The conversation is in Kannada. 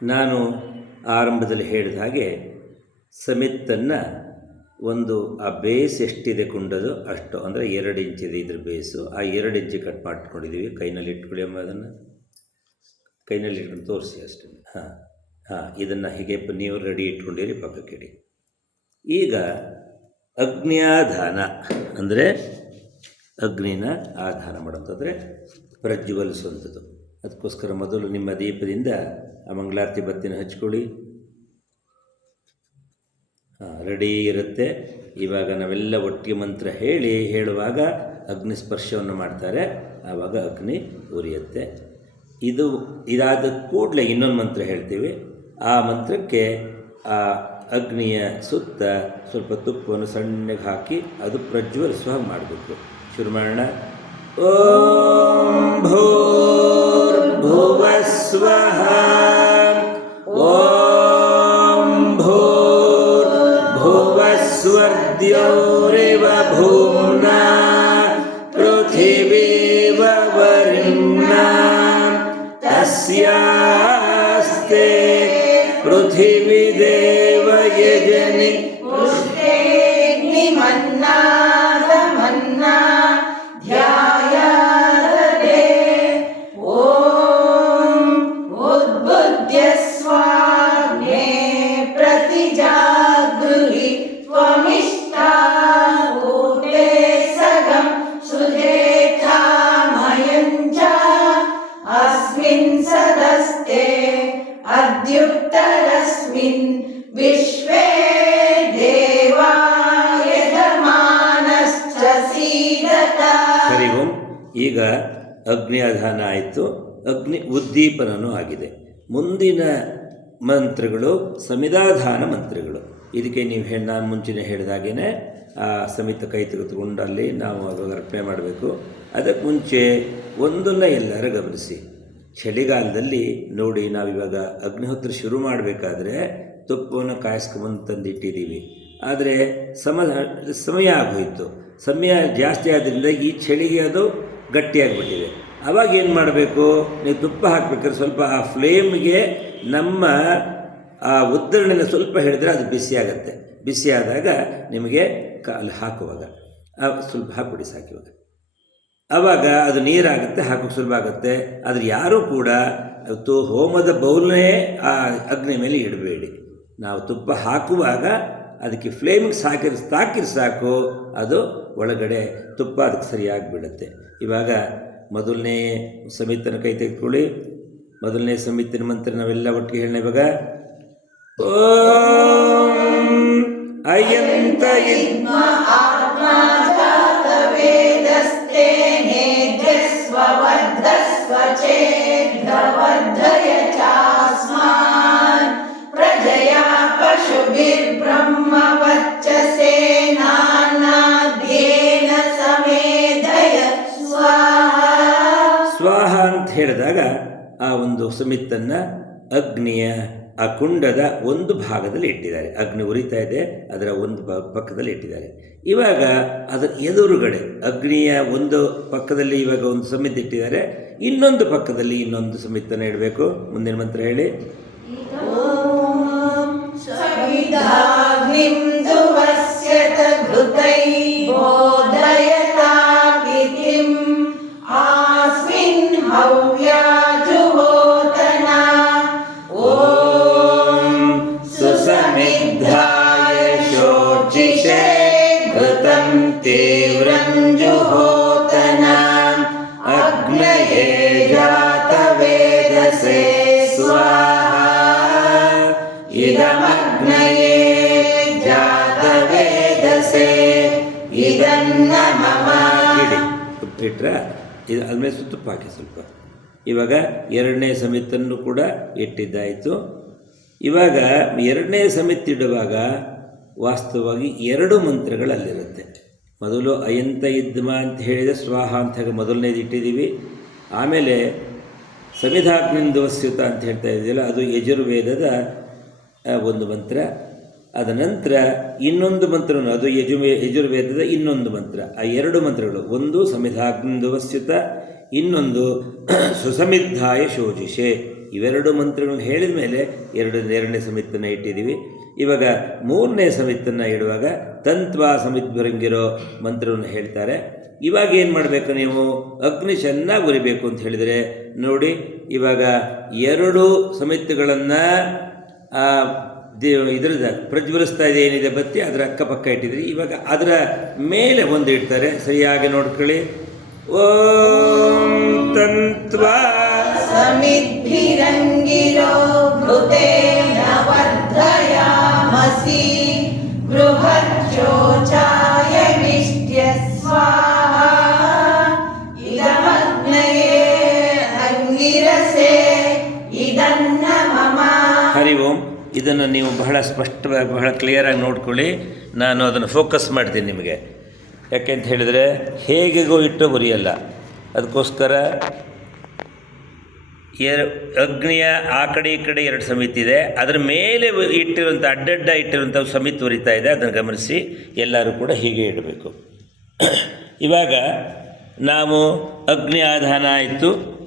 ನಾನು ಆರಂಭದಲ್ಲಿ ಹೇಳಿದ ಹಾಗೆ ಸಮಿತ್ತನ್ನು ಒಂದು ಆ ಬೇಸ್ ಎಷ್ಟಿದೆ ಕುಂಡದು ಅಷ್ಟು, ಅಂದರೆ ಎರಡು ಇಂಚಿದೆ ಇದ್ರ ಬೇಸು. ಆ ಎರಡು ಇಂಚು ಕಟ್ ಮಾಡ್ಕೊಂಡಿದ್ದೀವಿ. ಕೈನಲ್ಲಿ ಇಟ್ಕೊಳ್ಳಿ ಅಮ್ಮ ಅದನ್ನು ಕೈನಲ್ಲಿ ಇಟ್ಕೊಂಡು ತೋರಿಸಿ ಅಷ್ಟೇ. ಹಾಂ ಹಾಂ, ಇದನ್ನು ಹೀಗೆ ನೀವು ರೆಡಿ ಇಟ್ಕೊಂಡಿರಿ, ಪಕ್ಕಕ್ಕೆ ಇಡಿ. ಈಗ ಅಗ್ನಿಯಾಧಾನ, ಅಂದರೆ ಅಗ್ನಿನ ಆಧಾನ ಮಾಡೋಂಥದ್ರೆ ಪ್ರಜ್ವಲಿಸುವಂಥದ್ದು. ಅದಕ್ಕೋಸ್ಕರ ಮೊದಲು ನಿಮ್ಮ ದೀಪದಿಂದ ಆ ಮಂಗಳಾರತಿ ಬತ್ತಿನ ಹಚ್ಕೊಳ್ಳಿ. ಹಾಂ ರೆಡಿ ಇರುತ್ತೆ. ಇವಾಗ ನಾವೆಲ್ಲ ಒಟ್ಟಿಗೆ ಮಂತ್ರ ಹೇಳಿ ಹೇಳುವಾಗ ಅಗ್ನಿ ಸ್ಪರ್ಶವನ್ನು ಮಾಡ್ತಾರೆ. ಆವಾಗ ಅಗ್ನಿ ಉರಿಯುತ್ತೆ. ಇದು ಇದಾದ ಕೂಡಲೇ ಇನ್ನೊಂದು ಮಂತ್ರ ಹೇಳ್ತೀವಿ. ಆ ಮಂತ್ರಕ್ಕೆ ಆ ಅಗ್ನಿಯ ಸುತ್ತ ಸ್ವಲ್ಪ ತುಪ್ಪವನ್ನು ಸಣ್ಣಗೆ ಹಾಕಿ ಅದು ಪ್ರಜ್ವಲಿಸುವ ಮಾಡಬೇಕು. ಶುರು ಮಾಡೋಣ ಓಂ ಭೂರ್ಭುವಸ್ವಃ अद्युत्तरस्मिन् विश्वे देवा यजमानश्च सीदता ಹರಿ ಓಂ ಈಗ ಅಗ್ನಿ ಅಧಾನ ಆಯಿತು ಅಗ್ನಿ ಉದ್ದೀಪನನೂ ಆಗಿದೆ ಮುಂದಿನ ಮಂತ್ರಗಳು ಸಮಿಧಾಧಾನ ಮಂತ್ರಗಳು ಇದಕ್ಕೆ ನೀವು ಹೇಳಿ ನಾನು ಮುಂಚೆನೇ ಹೇಳಿದಾಗೇ ಆ ಸಮಿತ ಕೈ ತೆಗೆದುಕೊಂಡು ಅಲ್ಲಿ ನಾವು ಅವಾಗ ಅರ್ಪಣೆ ಮಾಡಬೇಕು ಅದಕ್ಕೆ ಮುಂಚೆ ಒಂದನ್ನ ಎಲ್ಲರೂ ಗಮನಿಸಿ ಚಳಿಗಾಲದಲ್ಲಿ ನೋಡಿ ನಾವಿವಾಗ ಅಗ್ನಿಹೋತ್ರ ಶುರು ಮಾಡಬೇಕಾದ್ರೆ ತುಪ್ಪವನ್ನು ಕಾಯಿಸ್ಕೊಂಬಂದು ತಂದಿಟ್ಟಿದ್ದೀವಿ. ಆದರೆ ಸಮ, ಸಮಯ ಆಗೋಯಿತು. ಸಮಯ ಜಾಸ್ತಿ ಆದ್ದರಿಂದ ಈ ಚಳಿಗೆ ಅದು ಗಟ್ಟಿಯಾಗಿಬಿಟ್ಟಿದೆ. ಆವಾಗ ಏನು ಮಾಡಬೇಕು? ನೀವು ತುಪ್ಪ ಹಾಕಬೇಕಾದ್ರೆ ಸ್ವಲ್ಪ ಆ ಫ್ಲೇಮ್ಗೆ ನಮ್ಮ ಆ ಉದ್ದರಣೆನ ಸ್ವಲ್ಪ ಹಿಡಿದ್ರೆ ಅದು ಬಿಸಿ ಆಗುತ್ತೆ. ಬಿಸಿ ನಿಮಗೆ ಕಾಲು ಹಾಕುವಾಗ ಸ್ವಲ್ಪ ಹಾಕಿಬಿಡಿ ಸಾಕಿವಾಗ. ಆವಾಗ ಅದು ನೀರಾಗುತ್ತೆ ಹಾಕೋಕ್ಕೆ ಸುಲಭ ಆಗುತ್ತೆ. ಆದರೆ ಯಾರೂ ಕೂಡ ಅವತ್ತು ಹೋಮದ ಬೌಲ್ನೇ ಆ ಅಗ್ನಿ ಮೇಲೆ ಇಡಬೇಡಿ. ನಾವು ತುಪ್ಪ ಹಾಕುವಾಗ ಅದಕ್ಕೆ ಫ್ಲೇಮಿಗೆ ಸಾಕಿರ್ ಸಾಕಿರ್ ಸಾಕು, ಅದು ಒಳಗಡೆ ತುಪ್ಪ ಅದಕ್ಕೆ ಸರಿಯಾಗಿ ಬಿಡುತ್ತೆ ಇವಾಗ ಮೊದಲನೇ ಸಮಿತನ ಕೈ ತೆಗೆದುಕೊಳ್ಳಿ. ಮೊದಲನೇ ಸಮಿತಿನ ಮಂತ್ರ ನಾವೆಲ್ಲ ಒಟ್ಟಿಗೆ ಹೇಳೋಣ ಇವಾಗ. ಓಂ ಅಯಂತ पशुभिर्ब्रह्मवच्चसेनान्नाद्येन समेधय स्वाहा ಸ್ವಾಹ ಅಂತ ಹೇಳಿದಾಗ ಆ ಒಂದು ಸಮಿತ್ತನ್ನು ಅಗ್ನಿಯ ಆ ಕುಂಡದ ಒಂದು ಭಾಗದಲ್ಲಿ ಇಟ್ಟಿದ್ದಾರೆ ಅಗ್ನಿ ಉರಿತಾ ಇದೆ ಅದರ ಒಂದು ಪ- ಪಕ್ಕದಲ್ಲಿ ಇಟ್ಟಿದ್ದಾರೆ ಇವಾಗ ಅದರ ಎದುರುಗಡೆ ಅಗ್ನಿಯ ಒಂದು ಪಕ್ಕದಲ್ಲಿ ಇವಾಗ ಒಂದು ಸಮಿತಿ ಇಟ್ಟಿದ್ದಾರೆ ಇನ್ನೊಂದು ಪಕ್ಕದಲ್ಲಿ ಇನ್ನೊಂದು ಸಮಿತನ್ನು ಇಡಬೇಕು ಮುಂದಿನ ಮಂತ್ರ ಹೇಳಿ च घृतै बोधयतातिथिम् आस्मिन् हव्याजुहोतना। ॐ सुसमिद्धाय शोचिषे घृतं तीव्रं जुहोतनाम् अग्नये जातवेदसे स्वाहा। इदमग्नये ಇಟ್ಟರೆ ಇದು ಅದ್ಮೇಲೆ ಸುತ್ತ ಪಾಕಿ ಸ್ವಲ್ಪ. ಇವಾಗ ಎರಡನೇ ಸಮಿತನ್ನು ಕೂಡ ಇಟ್ಟಿದ್ದಾಯಿತು. ಇವಾಗ ಎರಡನೇ ಸಮಿತಿಡುವಾಗ ವಾಸ್ತವವಾಗಿ ಎರಡು ಮಂತ್ರಗಳು ಅಲ್ಲಿರುತ್ತೆ ಮೊದಲು ಅಯಂತ ಇದ್ಮ ಅಂತ ಹೇಳಿದ, ಸ್ವಾಹ ಅಂತ ಮೊದಲನೇದು ಇಟ್ಟಿದ್ದೀವಿ. ಆಮೇಲೆ ಸಮಿಧಾಗ್ನಿಂದವಸ್ಯುತ ಅಂತ ಹೇಳ್ತಾ ಇದ್ದೀವಲ್ಲ, ಅದು ಯಜುರ್ವೇದದ ಒಂದು ಮಂತ್ರ. ಅದ ನಂತರ ಇನ್ನೊಂದು ಮಂತ್ರವನ್ನು ಅದು ಯಜುಮೇ ಯಜುರ್ವೇದದ ಇನ್ನೊಂದು ಮಂತ್ರ. ಆ ಎರಡು ಮಂತ್ರಗಳು, ಒಂದು ಸಮಿಧಾಗ್ನಿವಸ್ಯುತ ಇನ್ನೊಂದು ಸುಸಮಿದ್ಧಾಯ ಶೋಜಿಷೆ. ಇವೆರಡು ಮಂತ್ರಗಳನ್ನು ಹೇಳಿದ ಮೇಲೆ ಎರಡು, ಎರಡನೇ ಸಮಿತನ್ನು ಇಟ್ಟಿದ್ದೀವಿ. ಇವಾಗ ಮೂರನೇ ಸಮಿತನ್ನು ಇಡುವಾಗ ತಂತ್ವಾ ಸಮಿದ್ವರಂಗಿರೋ ಮಂತ್ರವನ್ನು ಹೇಳ್ತಾರೆ. ಇವಾಗ ಏನು ಮಾಡಬೇಕು ನೀವು? ಅಗ್ನಿ ಚೆನ್ನಾಗಿ ಉರಿಬೇಕು ಅಂತ ಹೇಳಿದರೆ, ನೋಡಿ, ಇವಾಗ ಎರಡು ಸಮಿತಿಗಳನ್ನು ದೇವ ಇದ್ರದ್ದು ಪ್ರಜ್ವಲಿಸ್ತಾ ಇದೆ, ಏನಿದೆ ಬತ್ತಿ, ಅದರ ಅಕ್ಕಪಕ್ಕ ಇಟ್ಟಿದ್ರಿ. ಇವಾಗ ಅದರ ಮೇಲೆ ಒಂದು ಇಡ್ತಾರೆ. ಸರಿಯಾಗಿ ನೋಡ್ಕೊಳ್ಳಿ. ಓ ತಂತ್ವ ಸಮಿತ್ ಇದನ್ನು ನೀವು ಬಹಳ ಸ್ಪಷ್ಟವಾಗಿ, ಬಹಳ ಕ್ಲಿಯರಾಗಿ ನೋಡ್ಕೊಳ್ಳಿ. ನಾನು ಅದನ್ನು ಫೋಕಸ್ ಮಾಡ್ತೀನಿ ನಿಮಗೆ. ಯಾಕೆಂತ ಹೇಳಿದರೆ, ಹೇಗೆಗೋ ಇಟ್ಟು ಗುರಿಯಲ್ಲ ಅದಕ್ಕೋಸ್ಕರ ಎರ ಅಗ್ನಿಯ ಆ ಕಡೆ ಈ ಕಡೆ ಎರಡು ಸಮಿತಿ ಇದೆ. ಅದರ ಮೇಲೆ ಇಟ್ಟಿರುವಂಥ, ಅಡ್ಡಡ್ಡ ಇಟ್ಟಿರುವಂಥ ಸಮಿತಿ ಉರಿತಾ ಇದೆ. ಅದನ್ನು ಗಮನಿಸಿ, ಎಲ್ಲರೂ ಕೂಡ ಹೀಗೆ ಇಡಬೇಕು. ಇವಾಗ, ನಾವು ಅಗ್ನಿ ಆಧಾನ ಆಯಿತು.